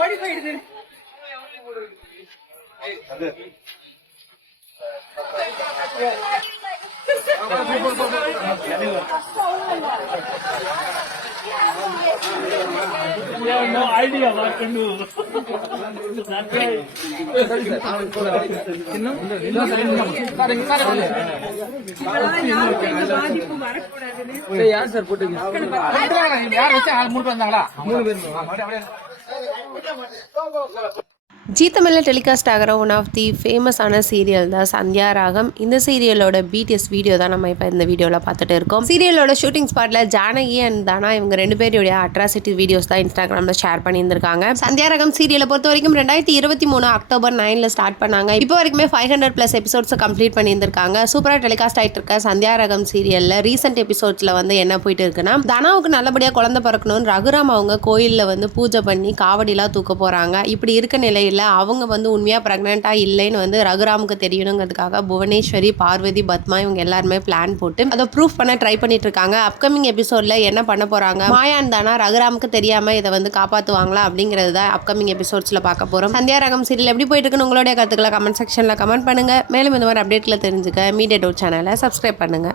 ஓடி போயிடுது. No idea what to do. யார் சார் போட்டீங்க? யார் வச்சு ஆள் 3 பேர் வந்தாங்களா? 3 பேர். ஜீ தமிழில் டெலிகாஸ்ட் ஆகிற ஒன் ஆஃப் தி ஃபேமஸான சீரியல் தான் சந்தியா ராகம். இந்த சீரியலோட பிடிஎஸ் வீடியோ தான் நம்ம இப்போ இந்த வீடியோவில் பார்த்துட்டு இருக்கோம். சீரியலோட ஷூட்டிங் ஸ்பாட்டில் ஜானகி அண்ட் தானா இவங்க 2 பேருடைய அட்ராசிட்டி வீடியோஸ் தான் இன்ஸ்டாகிராமில் ஷேர் பண்ணியிருந்திருக்காங்க. சந்தியா ராகம் சீரியலை பொறுத்த வரைக்கும் 2023 அக்டோபர் 9 ஸ்டார்ட் பண்ணாங்க. இப்போ வரைக்குமே 500+ எபிசோட்ஸை கம்ப்ளீட் பண்ணியிருந்திருக்காங்க. சூப்பராக டெலிகாஸ்ட் ஆகிட்டு இருக்க சந்தியா ராகம் சீரியலில் ரீசெண்ட் எபிசோட்ஸில் வந்து என்ன போயிட்டு இருக்குன்னா, தானாவுக்கு நல்லபடியாக குழந்தை பிறக்கணும்னு ரகுராம் அவங்க கோயிலில் வந்து பூஜை பண்ணி காவடிலாம் தூக்க போகிறாங்க. இப்படி இருக்க நிலையில் அவங்க வந்து உண்மையாக ப்ரெக்னெண்ட்டாக இல்லைன்னு வந்து ரகுராமுக்கு தெரியணுங்கிறதுக்காக புவனேஸ்வரி, பார்வதி, பத்மா இவங்க எல்லாருமே பிளான் போட்டு அதை ப்ரூஃப் பண்ண ட்ரை பண்ணிட்டு இருக்காங்க. அப்கமிங் எபிசோட்ல என்ன பண்ண போறாங்க, மாயான் தானா ரகுராமுக்கு தெரியாம இதை வந்து காப்பாற்றுவாங்களா அப்படிங்கிறது தான் அப்கமிங் எபிசோட்ஸ்ல பார்க்க போறோம். சந்தியா ராகம் சீரியல் எப்படி போயிட்டு இருக்குன்னு உங்களுடைய கருத்துக்களை கமெண்ட் செக்ஷன்ல கமெண்ட் பண்ணுங்க. மேலும் இந்த மாதிரி அப்டேட்ல தெரிஞ்சுக்க மீடியா டோட் சேனலை சப்ஸ்கிரைப் பண்ணுங்க.